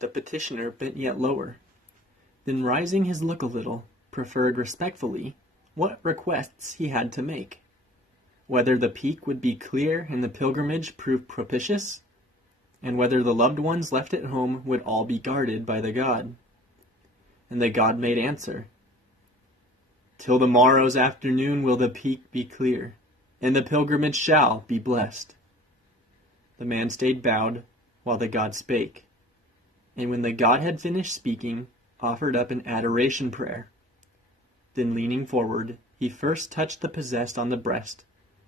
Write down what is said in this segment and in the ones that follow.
The petitioner bent yet lower, then rising his look a little, preferred respectfully what requests he had to make, whether the peak would be clear and the pilgrimage prove propitious, and whether the loved ones left at home would all be guarded by the god. And the god made answer, "Till the morrow's afternoon will the peak be clear, and the pilgrimage shall be blessed." The man stayed bowed while the god spake, and when the god had finished speaking, offered up an adoration prayer. Then leaning forward, he first touched the possessed on the breast,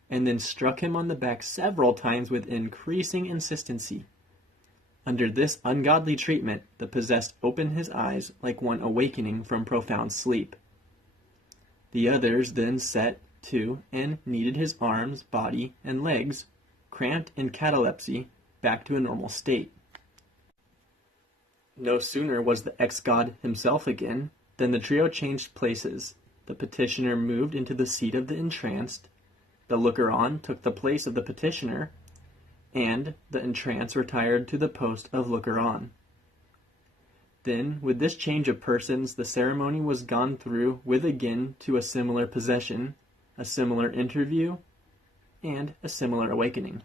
and then struck him on the back several times with increasing insistency. Under this ungodly treatment, the possessed opened his eyes like one awakening from profound sleep. The others then set to and kneaded his arms, body, and legs, cramped in catalepsy, back to a normal state. No sooner was the ex-god himself again than the trio changed places. The petitioner moved into the seat of the entranced, the looker-on took the place of the petitioner, and the entranced retired to the post of looker-on. Then, with this change of persons, the ceremony was gone through with again to a similar possession, a similar interview, and a similar awakening.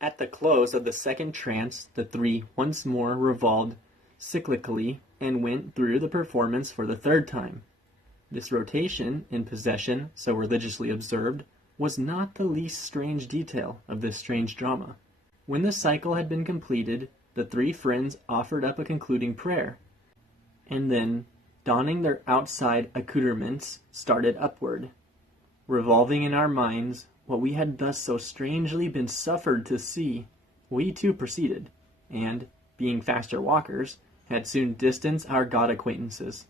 At the close of the second trance, the three once more revolved cyclically and went through the performance for the third time. This rotation in possession, so religiously observed, was not the least strange detail of this strange drama. When the cycle had been completed, the three friends offered up a concluding prayer, and then, donning their outside accoutrements, started upward. Revolving in our minds what we had thus so strangely been suffered to see, we too proceeded, and, being faster walkers, had soon distanced our god acquaintances.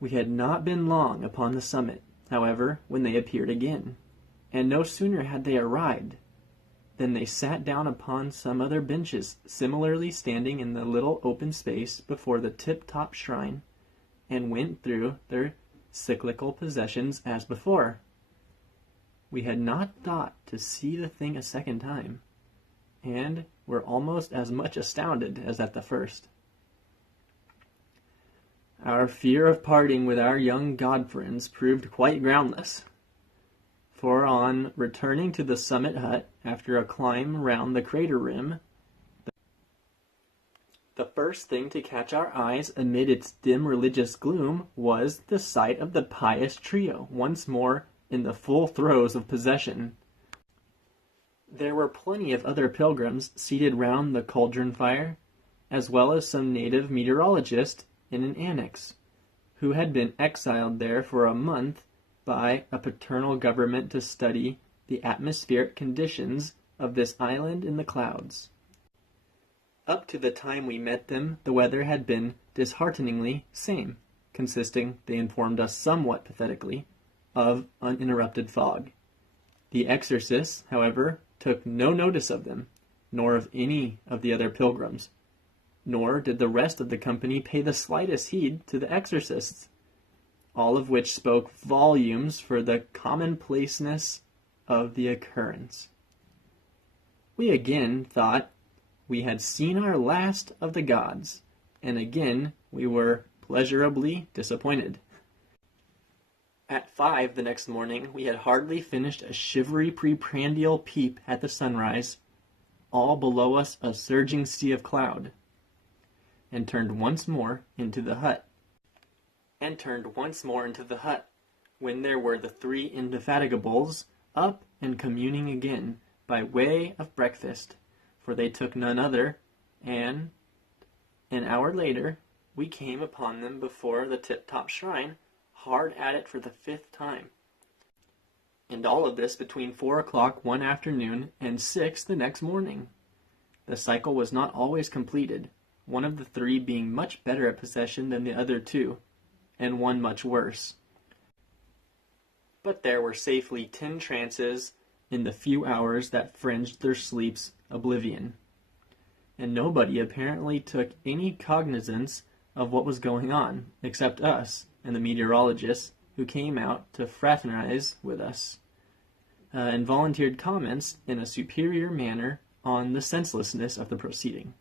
We had not been long upon the summit, however, when they appeared again, and no sooner had they arrived than they sat down upon some other benches, similarly standing in the little open space before the tip-top shrine, and went through their cyclical possessions as before. We had not thought to see the thing a second time, and were almost as much astounded as at the first. Our fear of parting with our young god friends proved quite groundless, for on returning to the summit hut after a climb round the crater rim, the first thing to catch our eyes amid its dim religious gloom was the sight of the pious trio once more in the full throes of possession. There were plenty of other pilgrims seated round the cauldron fire, as well as some native meteorologist in an annex, who had been exiled there for a month by a paternal government to study the atmospheric conditions of this island in the clouds. Up to the time we met them, the weather had been dishearteningly same, consisting, they informed us somewhat pathetically, of uninterrupted fog. The exorcists, however, took no notice of them, nor of any of the other pilgrims, nor did the rest of the company pay the slightest heed to the exorcists, all of which spoke volumes for the commonplaceness of the occurrence. We again thought we had seen our last of the gods, and again we were pleasurably disappointed. At 5 the next morning, we had hardly finished a shivery preprandial peep at the sunrise, all below us a surging sea of cloud, and turned once more into the hut. When there were the three indefatigables up and communing again by way of breakfast, for they took none other, and an hour later we came upon them before the tip-top shrine, hard at it for the 5th time. And all of this between 4 o'clock one afternoon and 6 the next morning. The cycle was not always completed, one of the three being much better at possession than the other two, and one much worse. But there were safely 10 trances in the few hours that fringed their sleep's oblivion, and nobody apparently took any cognizance of what was going on, except us and the meteorologists who came out to fraternize with us, and volunteered comments in a superior manner on the senselessness of the proceeding.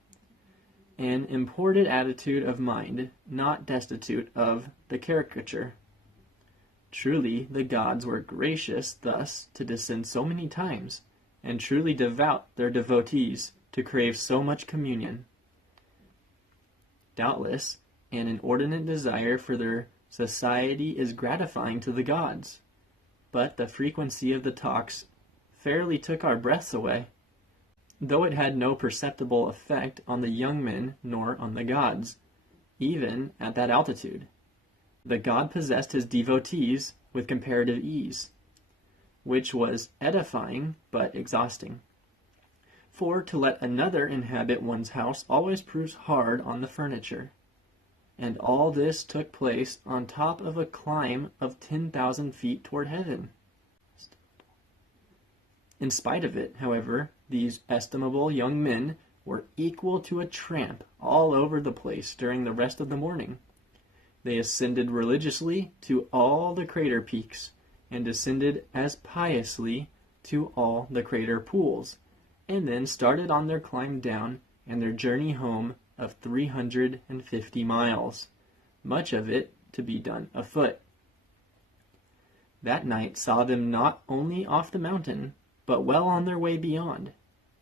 an imported attitude of mind, not destitute of the caricature. Truly the gods were gracious thus to descend so many times, and truly devout their devotees to crave so much communion. Doubtless, an inordinate desire for their society is gratifying to the gods, but the frequency of the talks fairly took our breaths away, though it had no perceptible effect on the young men nor on the gods, even at that altitude. The god possessed his devotees with comparative ease, which was edifying but exhausting. For to let another inhabit one's house always proves hard on the furniture. And all this took place on top of a climb of 10,000 feet toward heaven. In spite of it, however, these estimable young men were equal to a tramp all over the place during the rest of the morning. They ascended religiously to all the crater peaks, and descended as piously to all the crater pools, and then started on their climb down and their journey home of 350 miles, much of it to be done afoot. That night saw them not only off the mountain, but well on their way beyond.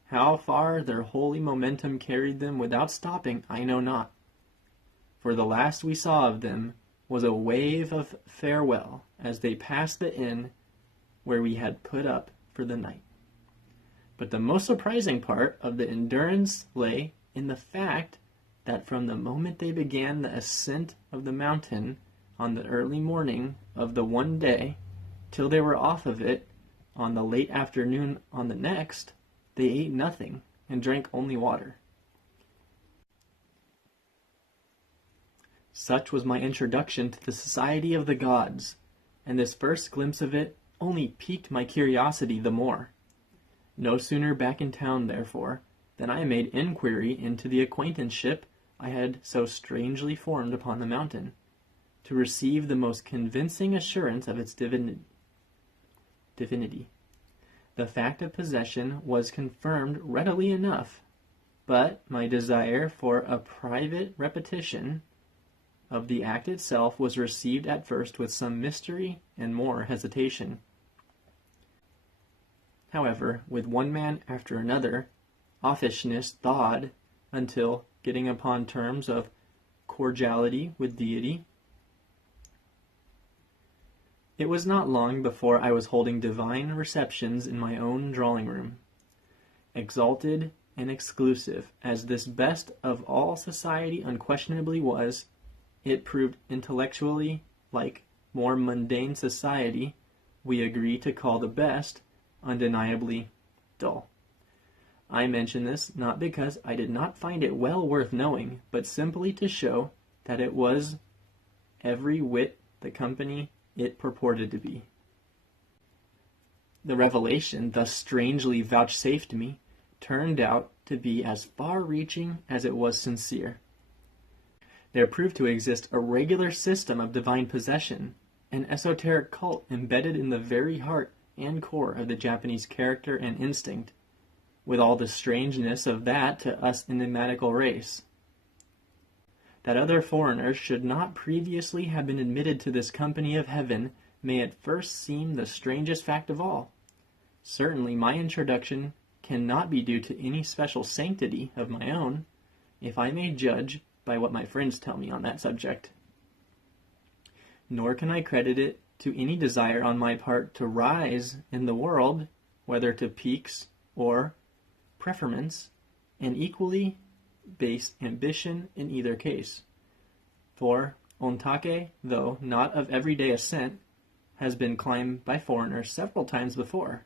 How far their holy momentum carried them without stopping, I know not. For the last we saw of them was a wave of farewell as they passed the inn where we had put up for the night. But the most surprising part of the endurance lay in the fact that from the moment they began the ascent of the mountain on the early morning of the one day till they were off of it on the late afternoon on the next, they ate nothing and drank only water. Such was my introduction to the society of the gods, and this first glimpse of it only piqued my curiosity the more. No sooner back in town, therefore, than I made inquiry into the acquaintanceship I had so strangely formed upon the mountain, to receive the most convincing assurance of its divinity. The fact of possession was confirmed readily enough, but my desire for a private repetition of the act itself was received at first with some mystery and more hesitation. However, with one man after another, offishness thawed until, getting upon terms of cordiality with deity, it was not long before I was holding divine receptions in my own drawing-room. Exalted and exclusive as this best of all society unquestionably was, it proved intellectually like more mundane society we agree to call the best, undeniably dull. I mention this not because I did not find it well worth knowing, but simply to show that it was every whit the company it purported to be. The revelation thus strangely vouchsafed me turned out to be as far-reaching as it was sincere. There proved to exist a regular system of divine possession, an esoteric cult embedded in the very heart and core of the Japanese character and instinct, with all the strangeness of that to us enigmatical race. That other foreigners should not previously have been admitted to this company of heaven may at first seem the strangest fact of all. Certainly my introduction cannot be due to any special sanctity of my own, if I may judge by what my friends tell me on that subject. Nor can I credit it to any desire on my part to rise in the world, whether to peaks or preferments, an equally base ambition in either case. For Ontake, though not of everyday ascent, has been climbed by foreigners several times before.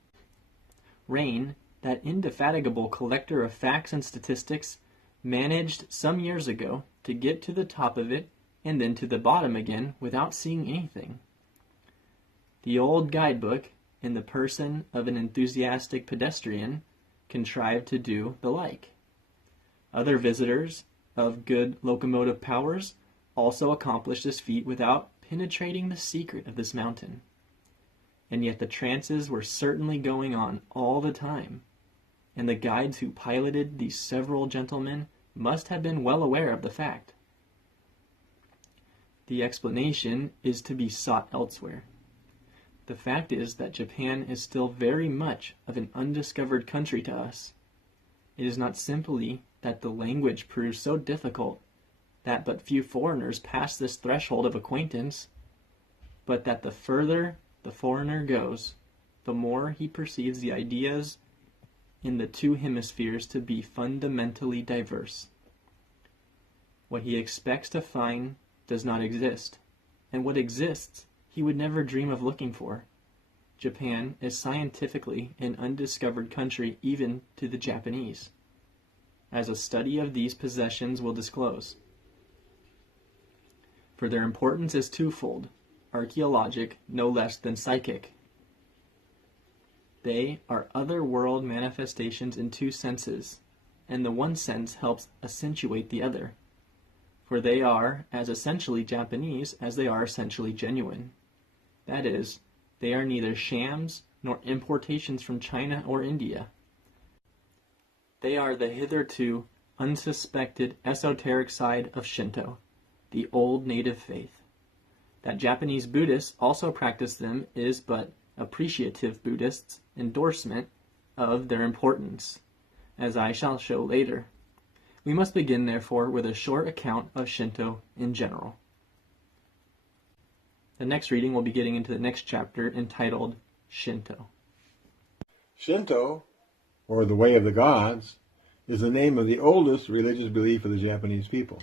Rain, that indefatigable collector of facts and statistics, managed some years ago to get to the top of it and then to the bottom again without seeing anything. The old guidebook, in the person of an enthusiastic pedestrian, contrived to do the like. Other visitors of good locomotive powers also accomplished this feat without penetrating the secret of this mountain. And yet the trances were certainly going on all the time, and the guides who piloted these several gentlemen must have been well aware of the fact. The explanation is to be sought elsewhere. The fact is that Japan is still very much of an undiscovered country to us. It is not simply that the language proves so difficult that but few foreigners pass this threshold of acquaintance, but that the further the foreigner goes, the more he perceives the ideas in the two hemispheres to be fundamentally diverse. What he expects to find does not exist, and what exists he would never dream of looking for. Japan is scientifically an undiscovered country even to the Japanese, as a study of these possessions will disclose. For their importance is twofold, archaeologic no less than psychic. They are other world manifestations in two senses, and the one sense helps accentuate the other, for they are as essentially Japanese as they are essentially genuine. That is, they are neither shams nor importations from China or India. They are the hitherto unsuspected esoteric side of Shinto, the old native faith. That Japanese Buddhists also practice them is but appreciative Buddhists' endorsement of their importance, as I shall show later. We must begin, therefore, with a short account of Shinto in general. The next reading will be getting into the next chapter entitled Shinto. Shinto, or the Way of the Gods, is the name of the oldest religious belief of the Japanese people.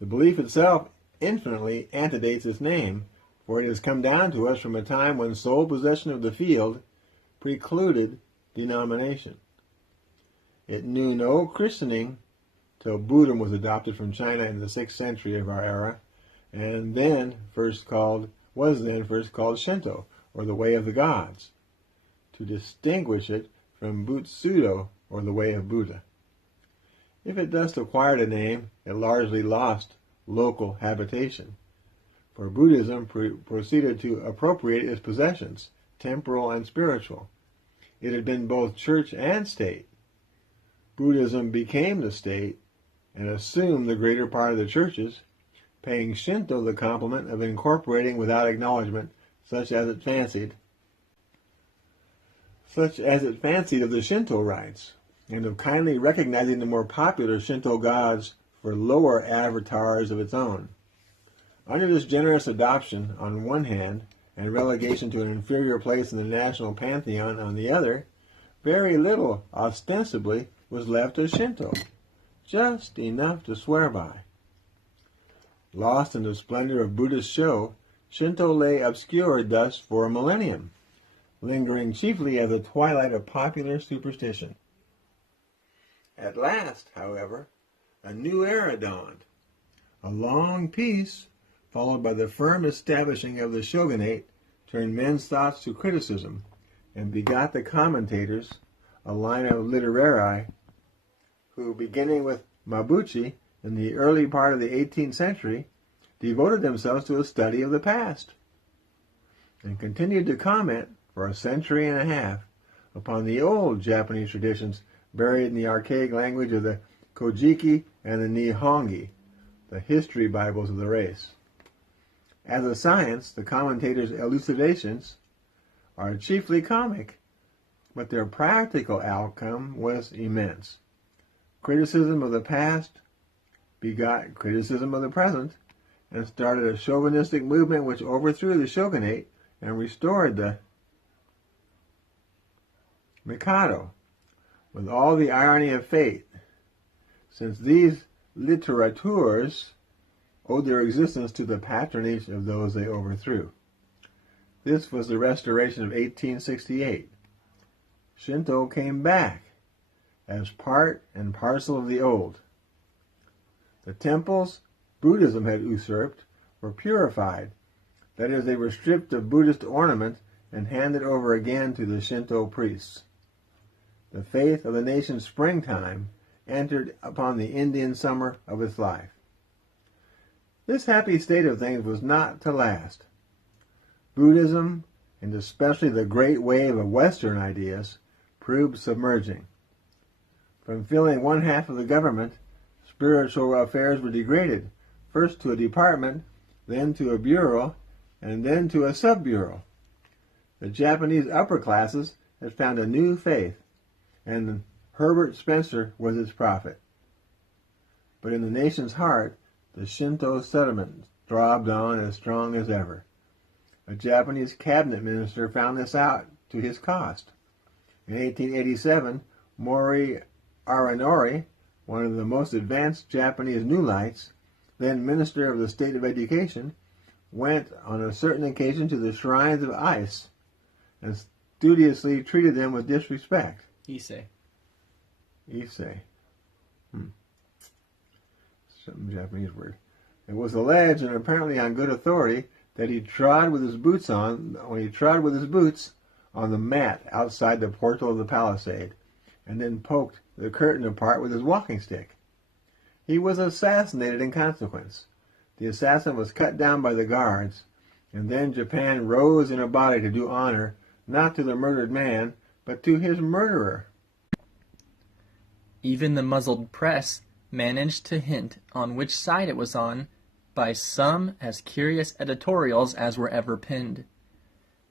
The belief itself infinitely antedates its name, for it has come down to us from a time when sole possession of the field precluded denomination. It knew no christening till Buddhism was adopted from China in the 6th century of our era, and was then first called Shinto, or the Way of the Gods, to distinguish it from Butsudo, or the Way of Buddha. If it thus acquired a name, it largely lost local habitation, for Buddhism proceeded to appropriate its possessions, temporal and spiritual. It had been both church and state. Buddhism became the state and assumed the greater part of the churches, paying Shinto the compliment of incorporating without acknowledgement such as it fancied of the Shinto rites, and of kindly recognizing the more popular Shinto gods for lower avatars of its own. Under this generous adoption on one hand, and relegation to an inferior place in the national pantheon on the other, very little, ostensibly, was left of Shinto, just enough to swear by. Lost in the splendor of Buddhist show, Shinto lay obscured thus for a millennium, lingering chiefly as a twilight of popular superstition. At last, however, a new era dawned. A long peace, followed by the firm establishing of the shogunate, turned men's thoughts to criticism, and begot the commentators, a line of literati, who, beginning with Mabuchi in the early part of the 18th century, devoted themselves to a study of the past, and continued to comment for a century and a half upon the old Japanese traditions buried in the archaic language of the Kojiki and the Nihongi, the history Bibles of the race. As a science, the commentators' elucidations are chiefly comic, but their practical outcome was immense. Criticism of the past begot criticism of the present, and started a chauvinistic movement which overthrew the shogunate and restored the Mikado, with all the irony of fate, since these literateurs owed their existence to the patronage of those they overthrew. This was the restoration of 1868. Shinto came back as part and parcel of the old. The temples Buddhism had usurped were purified, that is, they were stripped of Buddhist ornament and handed over again to the Shinto priests. The faith of the nation's springtime entered upon the Indian summer of its life. This happy state of things was not to last. Buddhism, and especially the great wave of Western ideas, proved submerging. From filling one half of the government, spiritual affairs were degraded, first to a department, then to a bureau, and then to a sub-bureau. The Japanese upper classes had found a new faith, and Herbert Spencer was its prophet. But in the nation's heart, the Shinto sentiment throbbed on as strong as ever. A Japanese cabinet minister found this out to his cost. In 1887, Mori Aranori, one of the most advanced Japanese New Lights, then Minister of the State of Education, went on a certain occasion to the shrines of ice and studiously treated them with disrespect. Issei. Some Japanese word. It was alleged, and apparently on good authority, that he trod with his boots on the mat outside the portal of the palisade, and then poked the curtain apart with his walking stick. He was assassinated in consequence. The assassin was cut down by the guards, and then Japan rose in a body to do honor, not to the murdered man, but to his murderer. Even the muzzled press managed to hint on which side it was on by some as curious editorials as were ever penned.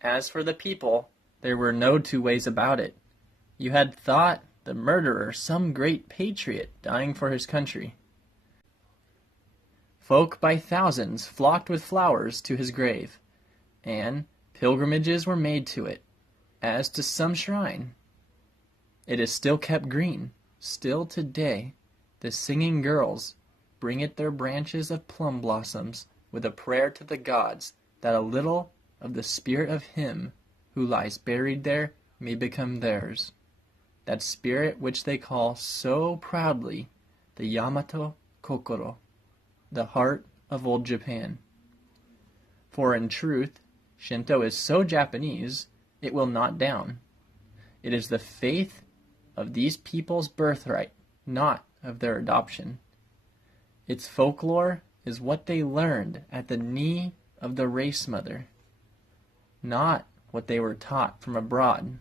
As for the people, there were no two ways about it. You had thought the murderer some great patriot dying for his country. Folk by thousands flocked with flowers to his grave, and pilgrimages were made to it, as to some shrine. It is still kept green. Still today, the singing girls bring it their branches of plum blossoms with a prayer to the gods that a little of the spirit of him who lies buried there may become theirs. That spirit which they call so proudly the Yamato Kokoro, the heart of old Japan. For in truth, Shinto is so Japanese, it will not down. It is the faith of these people's birthright, not of their adoption. Its folklore is what they learned at the knee of the race mother, not what they were taught from abroad.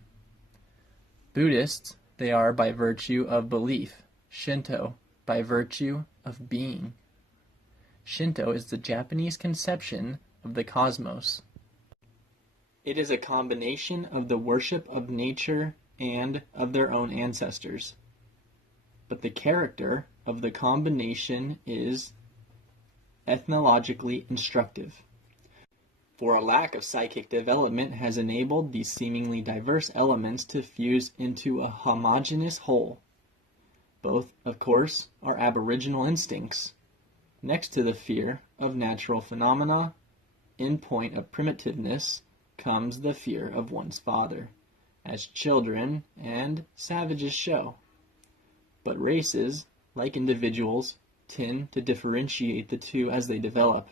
Buddhists they are by virtue of belief, Shinto by virtue of being. Shinto is the Japanese conception of the cosmos. It is a combination of the worship of nature and of their own ancestors. But the character of the combination is ethnologically instructive. For a lack of psychic development has enabled these seemingly diverse elements to fuse into a homogeneous whole. Both, of course, are aboriginal instincts. Next to the fear of natural phenomena, in point of primitiveness, comes the fear of one's father, as children and savages show. But races, like individuals, tend to differentiate the two as they develop.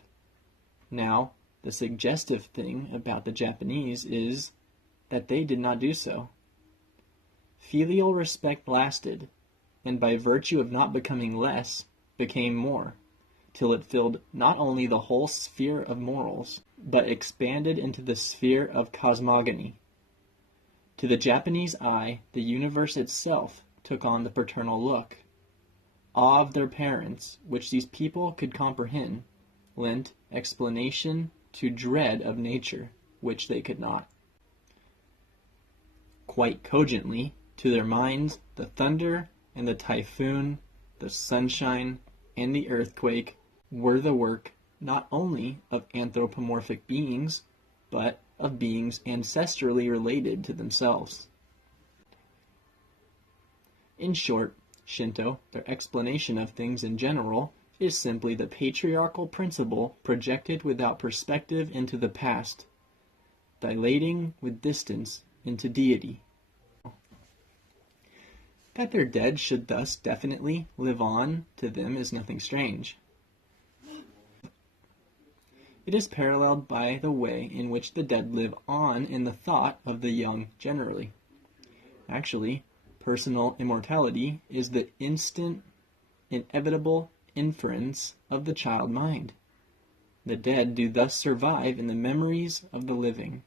Now, the suggestive thing about the Japanese is that they did not do so. Filial respect lasted, and by virtue of not becoming less, became more, till it filled not only the whole sphere of morals, but expanded into the sphere of cosmogony. To the Japanese eye, the universe itself took on the paternal look. Awe of their parents, which these people could comprehend, lent explanation to dread of nature, which they could not. Quite cogently, to their minds, the thunder and the typhoon, the sunshine and the earthquake were the work not only of anthropomorphic beings, but of beings ancestrally related to themselves. In short, Shinto, their explanation of things in general, is simply the patriarchal principle projected without perspective into the past, dilating with distance into deity. That their dead should thus definitely live on to them is nothing strange. It is paralleled by the way in which the dead live on in the thought of the young generally. Actually, personal immortality is the instant, inevitable inference of the child mind. The dead do thus survive in the memories of the living,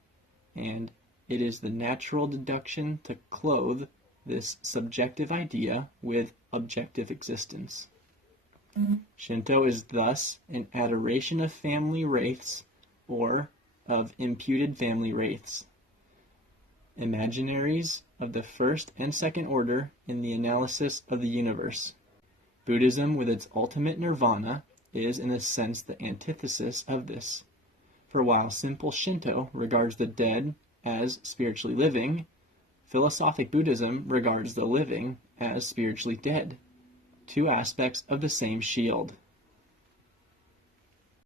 and it is the natural deduction to clothe this subjective idea with objective existence. Shinto is thus an adoration of family wraiths, or of imputed family wraiths, imaginaries of the first and second order in the analysis of the universe. Buddhism, with its ultimate nirvana, is in a sense the antithesis of this. For while simple Shinto regards the dead as spiritually living, philosophic Buddhism regards the living as spiritually dead, two aspects of the same shield.